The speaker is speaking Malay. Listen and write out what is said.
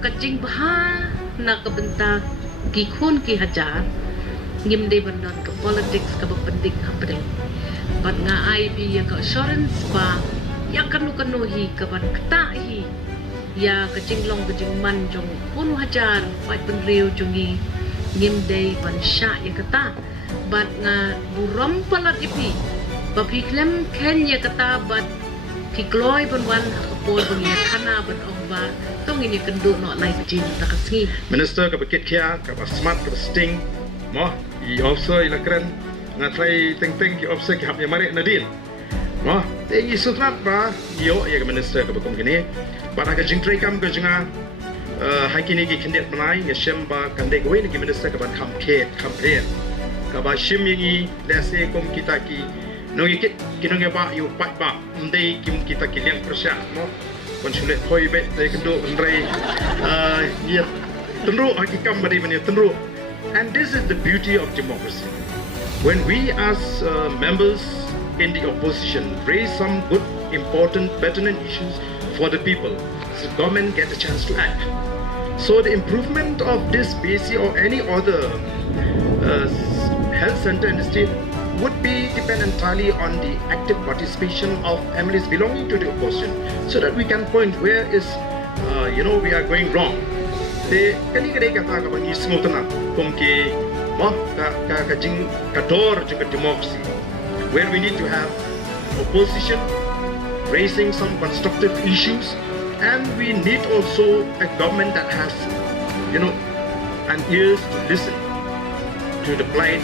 Kajing bah nak kebentak kikun ki hajar ngim de bandon ke politics ke penting hapre bat ngai bi ya ke assurance ba ya kanu hi ke ban kata hi ya kajing long kajing man jong pun hajar pai pen riu jungi ngim de ban sha ya kata bat nga buram palat ipi ba pi klem ken ya kata bat ki gloi ban wan kapol ban ya kana ban ba tong ini kenduk nak lai kajing tak sengi Minister ka bekit kia ka smart ka sting mo I officer ila keren ngatlai teng ki officer ki hap ya mari nadil mo te I sutrat ba yo ya ka minister ka bekom kini para ka jingtrai kam ka jinga hakini ki kendet manai ya shemba kande ko ni ki minister ka ban campaign ka ba shim yi lese kom kita ki no ki kinong ba yu pat ba ndai kim kita ki liang pyrshah mo konsulat hoi bet de kendo hynrei ya tenru hakikam bari mani tenru. And this is the beauty of democracy. When we as members in the opposition raise some good, important, pertinent issues for the people, so the government get a chance to act. So the improvement of this BC or any other health center in the state would be depend entirely on the active participation of MLAs belonging to the opposition, so that we can point where is we are going wrong. Te kani kadai kata ka bangi sngewthuh kumki mo ka jing kador juga democracy, where we need to have opposition raising some constructive issues, and we need also a government that has an ears to listen to the plight